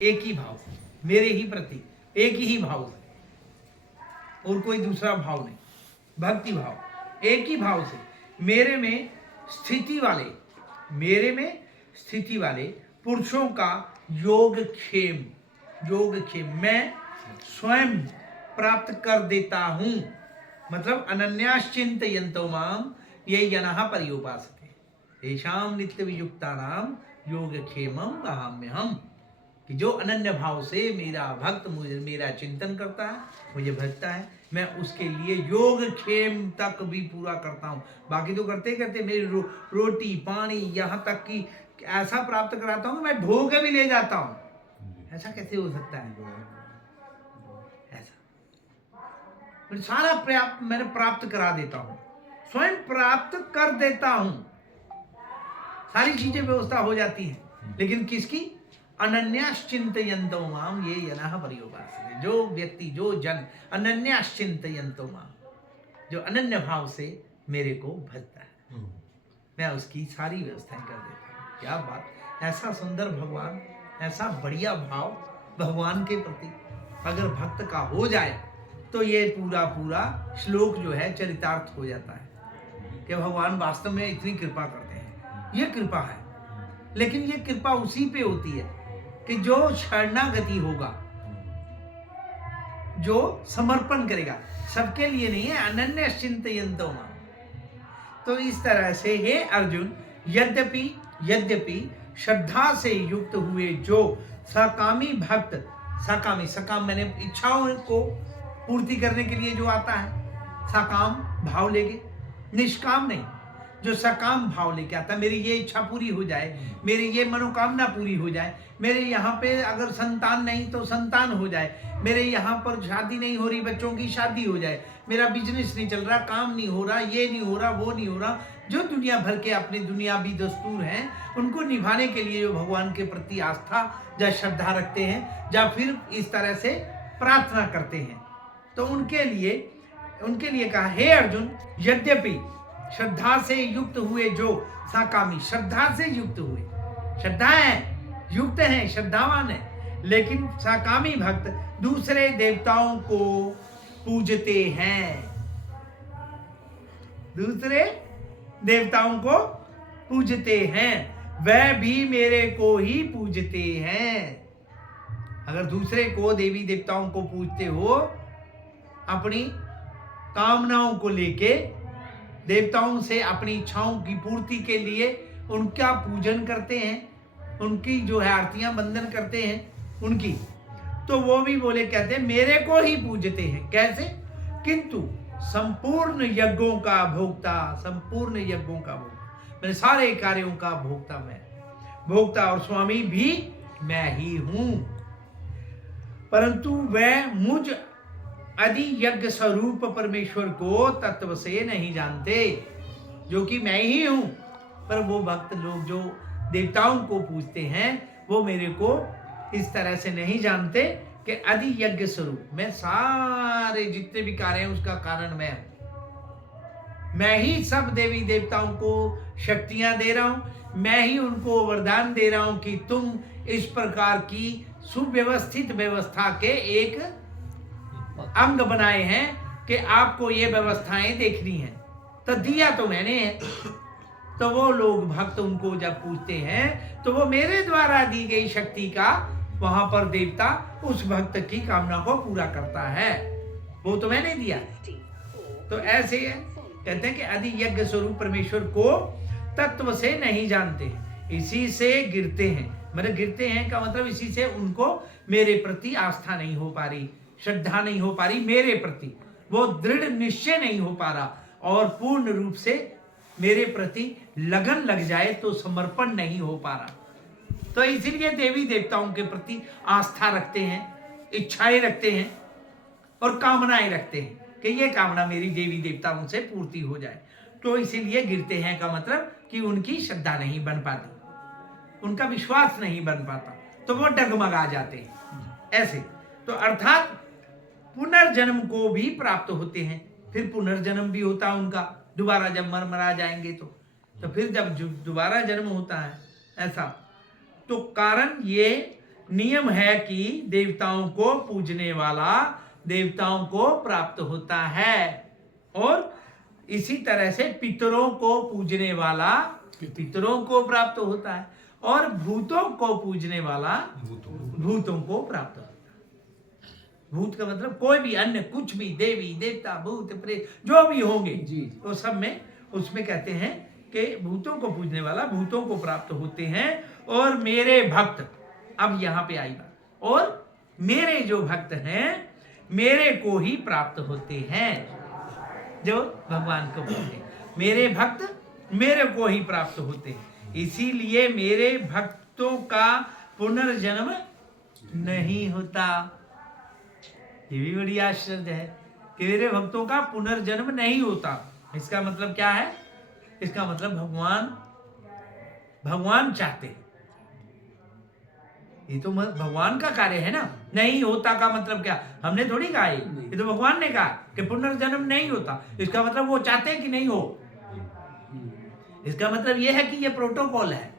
एक ही भाव से, मेरे ही प्रति एक ही भाव से, और कोई दूसरा भाव नहीं, भक्ति भाव एक ही भाव से मेरे में स्थिति वाले, मेरे में स्थिति वाले पुरुषों का योगक्षेम, योगक्षेम मैं स्वयं प्राप्त कर देता हूं। मतलब अनन्याश्चिन्तयन्तो माम ये जनः पर्युपासते येषां नित्य वियुक्तानां योगक्षेमं वहाम्यहम्। कि जो अनन्य भाव से मेरा भक्त मुझे मेरा चिंतन करता है, मुझे भजता है, मैं उसके लिए योगक्षेम तक भी पूरा करता हूँ। बाकी तो करते करते मेरी रोटी पानी यहाँ तक कि ऐसा प्राप्त कराता हूँ, मैं ढो के भी ले जाता हूँ। ऐसा कैसे हो सकता है? ऐसा सारा मैंने प्राप्त करा देता हूँ, स्वयं प्राप्त कर देता हूँ, सारी चीजें व्यवस्था हो जाती हैं। लेकिन किसकी? अनन्याश्चिन्तयन्तो माम ये जनः पर्युपासते। जो व्यक्ति, जो जन अनन्याश्चिन्तयन्तो माम, जो अनन्य भाव से मेरे को भजता है, मैं उसकी सारी व्यवस्थाएं कर देता हूँ। क्या बात! ऐसा सुंदर भगवान, ऐसा बढ़िया भाव भगवान के प्रति अगर भक्त का हो जाए तो ये पूरा पूरा श्लोक जो है चरितार्थ हो जाता है कि भगवान वास्तव में इतनी कृपा करते हैं। ये कृपा है, लेकिन ये कृपा उसी पे होती है कि जो शरणागति होगा, जो समर्पण करेगा, सबके लिए नहीं है। अनन्यश्चिन्तयन्तो माम। तो इस तरह से हे अर्जुन, यद्यपि श्रद्धा से युक्त हुए जो सकामी भक्त, सकामी, सकाम मैंने इच्छाओं को पूर्ति करने के लिए जो आता है, सकाम भाव लेके, निष्काम नहीं, जो सकाम भाव लेके आता है, मेरी ये इच्छा पूरी हो जाए, मेरी ये मनोकामना पूरी हो जाए, मेरे यहाँ पे अगर संतान नहीं तो संतान हो जाए, मेरे यहाँ पर शादी नहीं हो रही, बच्चों की शादी हो जाए, मेरा बिजनेस नहीं चल रहा, काम नहीं हो रहा, ये नहीं हो रहा, वो नहीं हो रहा, जो दुनिया भर के अपने दुनियावी दस्तूर हैं उनको निभाने के लिए जो भगवान के प्रति आस्था या श्रद्धा रखते हैं, या फिर इस तरह से प्रार्थना करते हैं, तो उनके लिए कहा, हे अर्जुन, यद्यपि श्रद्धा से युक्त हुए जो सकामी, श्रद्धा से युक्त हुए, श्रद्धा है, युक्त है, श्रद्धावान है, लेकिन सकामी भक्त दूसरे देवताओं को पूजते हैं, दूसरे देवताओं को पूजते हैं, वह भी मेरे को ही पूजते हैं। अगर दूसरे को, देवी देवताओं को पूजते हो अपनी कामनाओं को लेके, देवताओं से अपनी इच्छाओं की पूर्ति के लिए उनका पूजन करते हैं, उनकी जो है आरतियां बंदन करते हैं उनकी, तो वो भी बोले, कहते हैं मेरे को ही पूजते हैं। कैसे? किंतु संपूर्ण यज्ञों का भोक्ता, संपूर्ण यज्ञों का भोक्ता, मैंने सारे कार्यों का भोक्ता मैं, भोक्ता और स्वामी भी मैं ही हूं, परंतु वह मुझ आदि यज्ञ स्वरूप परमेश्वर को तत्व से नहीं जानते, जो कि मैं ही हूं। पर वो भक्त लोग जो देवताओं को पूजते हैं वो मेरे को इस तरह से नहीं जानते कि आदि यज्ञ स्वरूप, मैं सारे जितने भी कार्य हैं उसका कारण मैं हूं, मैं ही सब देवी देवताओं को शक्तियां दे रहा हूं, मैं ही उनको वरदान दे रहा हूं कि तुम इस प्रकार की सुव्यवस्थित व्यवस्था के एक अंग बनाए हैं कि आपको ये व्यवस्थाएं देखनी है, तो दिया तो मैंने है। तो वो लोग भक्त उनको जब पूछते हैं तो वो मेरे द्वारा दी गई शक्ति का, वहां पर देवता उस भक्त की कामना को पूरा करता है, वो तो मैंने दिया। तो ऐसे कहते हैं कि आदि यज्ञ स्वरूप परमेश्वर को तत्व से नहीं जानते, इसी से गिरते हैं। मतलब गिरते हैं का मतलब इसी से उनको मेरे प्रति आस्था नहीं हो पा रही, श्रद्धा नहीं हो पा रही मेरे प्रति, वो दृढ़ निश्चय नहीं हो पा रहा, और पूर्ण रूप से मेरे प्रति लगन लग जाए तो समर्पण नहीं हो पा रहा। तो इसीलिए देवी देवताओं के प्रति आस्था रखते हैं, इच्छाएं रखते हैं और कामनाएं रखते हैं कि ये कामना मेरी देवी देवताओं से पूर्ति हो जाए। तो इसीलिए गिरते हैं का मतलब कि उनकी श्रद्धा नहीं बन पाती, उनका विश्वास नहीं बन पाता, तो वो डगमगा जाते हैं ऐसे। तो अर्थात पुनर्जन्म को भी प्राप्त होते हैं, फिर पुनर्जन्म भी होता है उनका, दोबारा जब मरा जाएंगे तो फिर जब दोबारा जन्म होता है ऐसा। तो कारण ये नियम है कि देवताओं को पूजने वाला देवताओं को प्राप्त होता है, और इसी तरह से पितरों को पूजने वाला पितरों को प्राप्त होता है, और भूतों को पूजने वाला भूतों को प्राप्त होता है। भूत का मतलब कोई भी अन्य कुछ भी, देवी देवता भूत प्रेत जो भी होंगे तो सब में उसमें कहते हैं कि भूतों को पूजने वाला भूतों को प्राप्त होते हैं, और मेरे भक्त, अब यहाँ पे आई बात, और मेरे जो भक्त हैं मेरे को ही प्राप्त होते हैं, जो भगवान को बोलते हैं मेरे भक्त मेरे को ही प्राप्त होते हैं। इसीलिए मेरे भक्तों का पुनर्जन्म नहीं होता। ये भी बड़ी आश्चर्य है कि मेरे भक्तों का पुनर्जन्म नहीं होता। इसका मतलब क्या है? इसका मतलब भगवान चाहते हैं, ये तो भगवान का कार्य है ना। नहीं होता का मतलब क्या? हमने थोड़ी कहा, ये तो भगवान ने कहा कि पुनर्जन्म नहीं होता। इसका मतलब वो चाहते हैं कि नहीं हो। इसका मतलब ये है कि ये प्रोटोकॉल है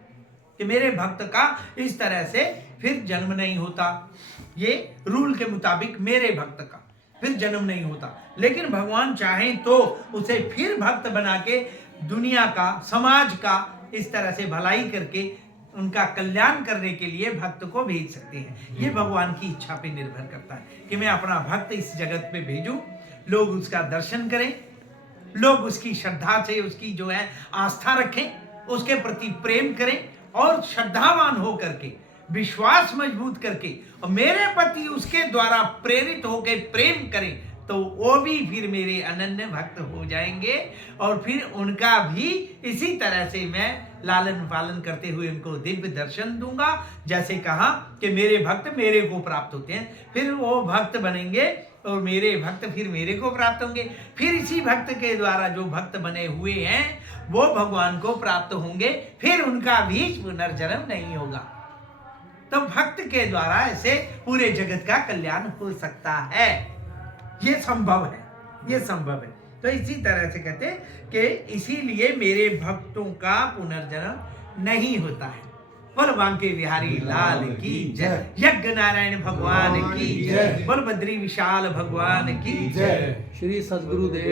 कि मेरे भक्त का इस तरह से फिर जन्म नहीं होता। ये रूल के मुताबिक मेरे भक्त का फिर जन्म नहीं होता। लेकिन भगवान चाहें तो उसे फिर भक्त बना के दुनिया का, समाज का इस तरह से भलाई करके उनका कल्याण करने के लिए भक्त को भेज सकते हैं। ये भगवान की इच्छा पे निर्भर करता है कि मैं अपना भक्त इस जगत पे भेजूं, लोग उसका दर्शन करें, लोग उसकी श्रद्धा से उसकी जो है आस्था रखें, उसके प्रति प्रेम करें, और श्रद्धावान हो करके विश्वास मजबूत करके और मेरे प्रति उसके द्वारा प्रेरित होकर प्रेम करें, तो वो भी फिर मेरे अनन्य भक्त हो जाएंगे। और फिर उनका भी इसी तरह से मैं लालन पालन करते हुए उनको दिव्य दर्शन दूंगा। जैसे कहा कि मेरे भक्त मेरे को प्राप्त होते हैं, फिर वो भक्त बनेंगे और मेरे भक्त फिर मेरे को प्राप्त होंगे। फिर इसी भक्त के द्वारा जो भक्त बने हुए हैं वो भगवान को प्राप्त होंगे, फिर उनका भी पुनर्जन्म नहीं होगा। तो भक्त के द्वारा ऐसे पूरे जगत का कल्याण हो सकता है। ये संभव है, ये संभव है। तो इसी तरह से कहते हैं कि इसीलिए मेरे भक्तों का पुनर्जन्म नहीं होता है। बोल बांके बिहारी लाल की जय, यज्ञ नारायण भगवान की जय, बोल बद्री विशाल भगवान की जय, श्री सद्गुरुदेव।